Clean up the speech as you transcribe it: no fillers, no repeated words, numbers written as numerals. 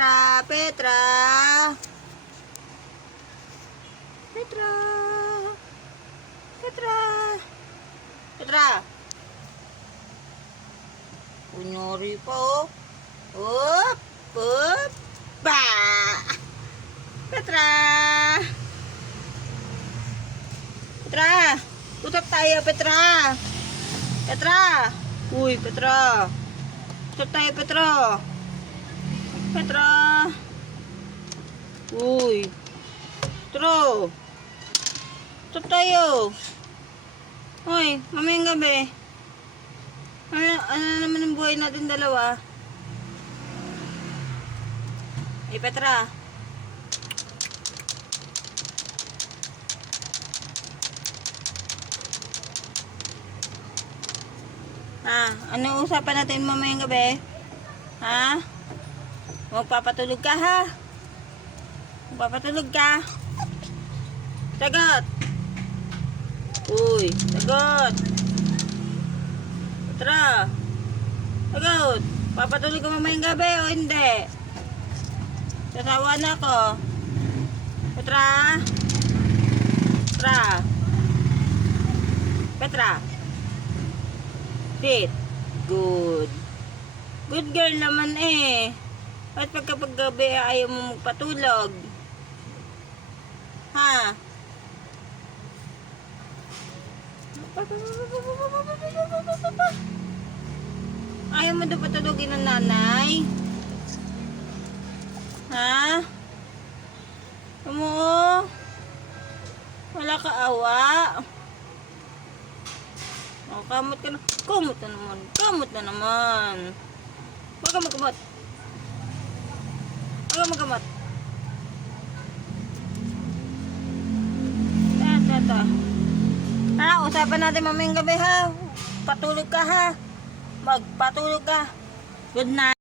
Petra, Petra. Petra. Petra. Petra. Kunyari pa oh. Up, up, ba. Petra. Petra. Tutap tayo, Petra. Petra. Uy, Petra. Tutap tayo, Petra. Petra. Uy. Petra. Tutap tayo. Uy, mamayang gabi. Ano naman ang buhay natin dalawa? Petra. Ano usapan natin mamayang gabi? Magpapatulog ka ha? Magpapatulog ka? Sagot! Uy, sagot! Petra! Sagot! Papatulog ka mamayang gabi o hindi? Sasawa na ako. Petra? Petra? Petra? Sit. Good. Good girl naman eh. At pagkapaggabi ayaw mo magpatulog. Ha? Ayaw mo daw patulogin ng nanay? Ha? Mo? Wala ka awa? Oh, kamot ka na. Kamot na naman. Kamot na naman. Huwag ka magkamot. Huwag ka magkamot. Tata. Usapan natin mamayang gabi ha. Patulog ka ha. Magpatulog ka. Good night.